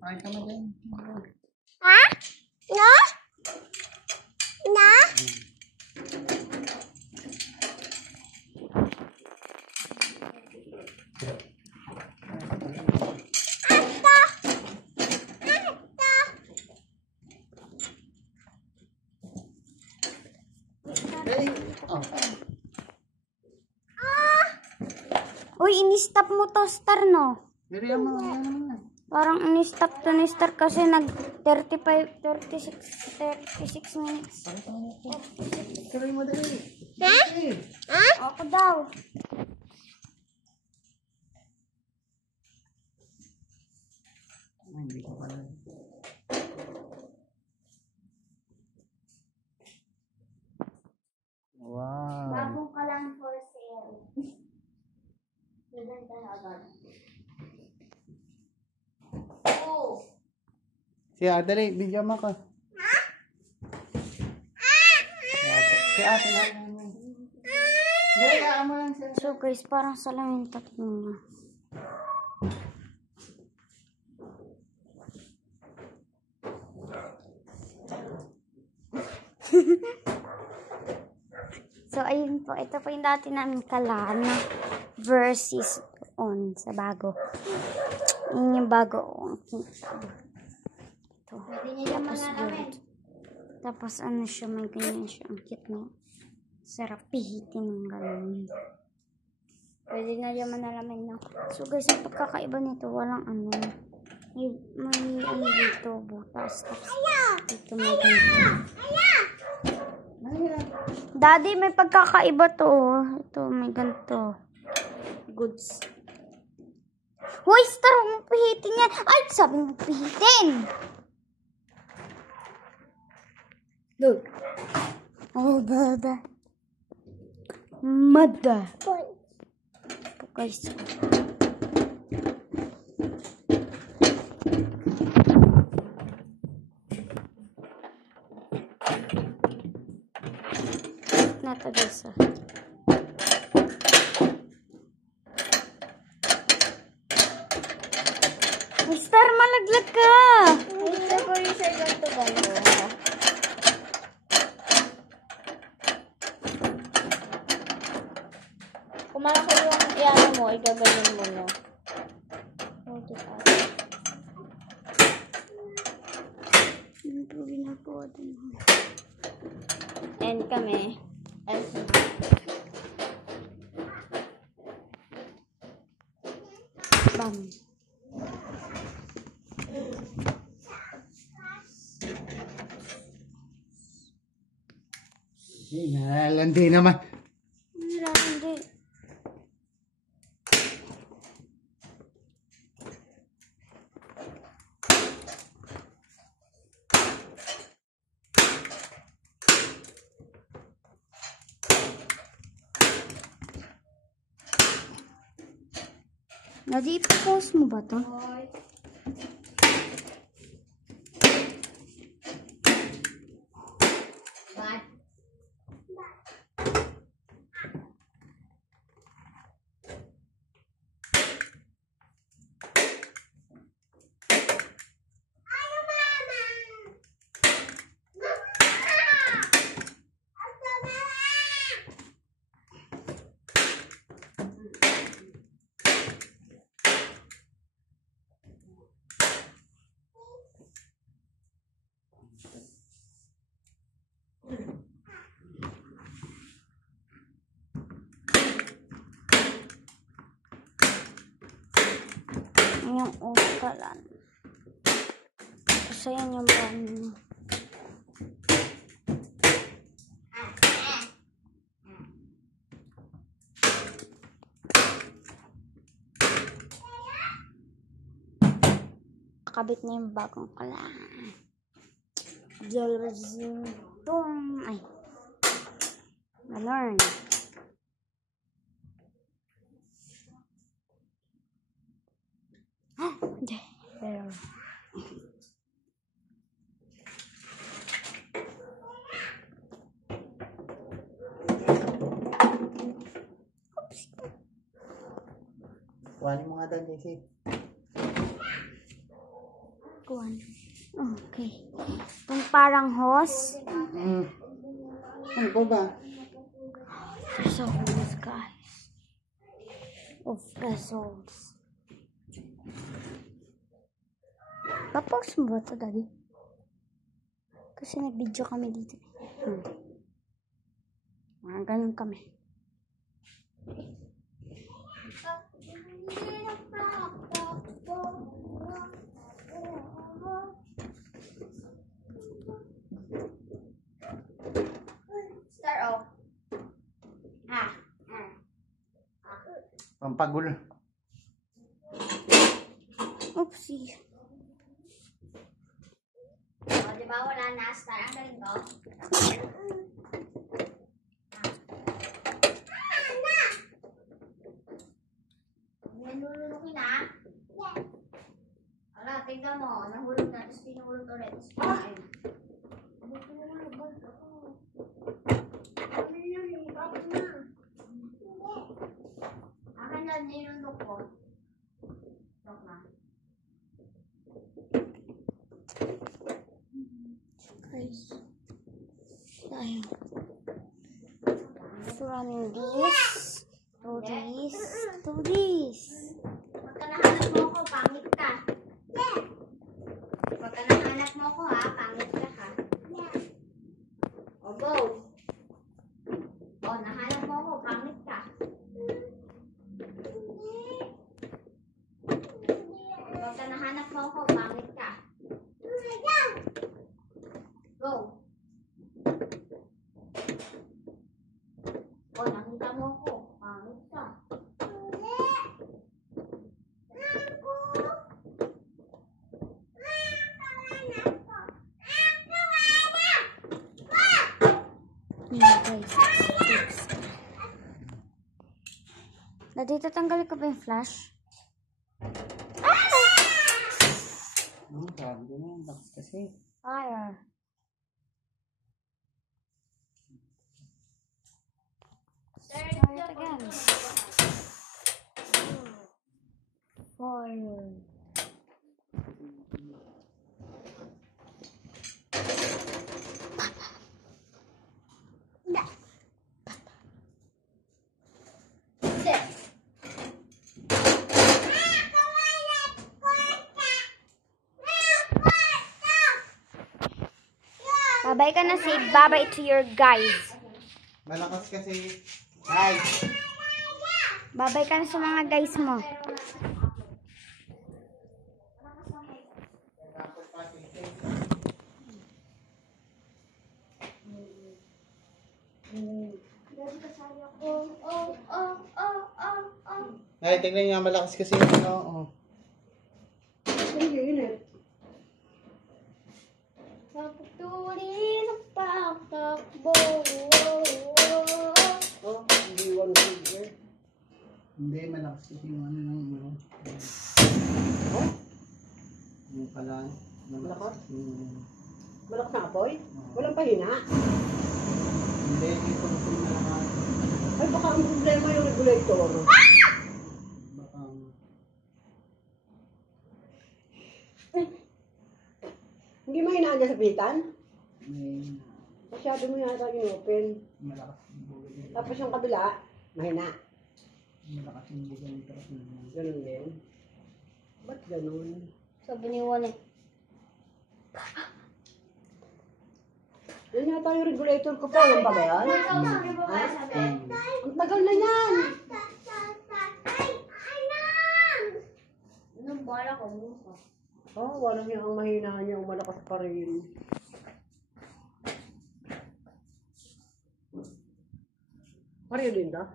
Ay, tama din. Ha? No? Na? Oh. Uy, ini-stop mo to, Star, no? Bili mo, yan naman. Parang ini-stop to ni Star kasi nag 36 minutes. Tuloy mo dali. Ha? Ha? Ako daw. Ay, hindi ko pala. Wow. Bagong ka lang for sale. Gaganda na agad. Oh. Si Adali, bigyan mo ko. Ha? Si ate na. Hindi, kaya mo lang siya. So guys, parang salamin tatlo niya. So ayun po, ito po yung dati namin kalana versus on sa bago. Yun yung bago. Ito. Tapos gold. Tapos ano siya, may ganyan siya. Ang cute na. Sarap pihitin ng gano'n. Pwede na yaman na lamin na. So guys, ang pagkakaiba nito, walang ano. May ano dito, butas. Tapos dito may ganito. Daddy, may pagkakaiba to. Ito, may ganito. Goods. Hoy, Star, huwag mong pihitin yan. Ay, sabi mo pihitin. Look. Oh, bada. Mada. Ito, guys. Nata guys. Star, malaglag ka. Ito ko yung siya ganito ganito. Kung malaki yung iano mo, igaganyan mo, no? Hold it out. Ano po ginagawa din? And kami. Bam. Nalandi naman. Nalandi. Nadi, ipopost mo ba to? Yung uskalan. Kasi yan yung brand niya. Kakabit na yung bagong kalan. Ay. Malorn. There. Kuhanin mo nga doon, Daisy. Kuwan. Okay. Itong parang hose. Ano po ba? There's a hose, guys. Of vessels. Papost mo ba ito, Daddy? Kasi nag-video kami dito. Ganun kami. Start off. Pampagulo. Oopsie. O, di ba wala na star? Ang galing ko. Nalulunukin na? Ala, tignan mo. Nahulog na. Tapos pinahulog ulit. Tapos pinain. Akin lang nilunok ko. Stop na. Guys. Tayo. From this to this to this. Pagka nahanap mo ako, pangit ka. Pagka nahanap mo ako, ha, pangit ka, ha. O, go. O, nahanap mo ako, pangit ka. Pagka nahanap mo ako, pangit ka. Go. O, nakita mo ako, pangit ka. Yeah, guys. Daddy, tatanggalin ko ba yung flash? Sabi ko na yan. Bakit kasi? Fire. Start again. Fire. Babay ka na, say bye-bye to your guys. Malakas kasi. Guys. Babay ka na sa mga guys mo. Ay, tingnan nga malakas kasi yung ano. Oh. Pagtuloy ng pagtakbo. Oh, hindi one figure. Hindi, malakas kasi yung ano ng ano. Oh? Yung kalan. Malakas? Malakas na apoy? Walang pahina? Hindi, ito yung malakas. Ay, baka ang problema yung regulator. Baka, Hindi mahinaan dyan sa pitan? may Masyado mo yata in-open. malakas yung buhay. Tapos yung kabila, mahina. Malakas yung buhay nito kasi naman. Ganun din. Ba't ganun? Sabi ni Wally. Yan yata yung regulator ko pa. Yan ba ba yan? Sabi mo ba sabi? Ang tagal na yan! Anong bala ko mo? Oh, walang yung ang mahina niya. Malakas pa rin. Mario Linda?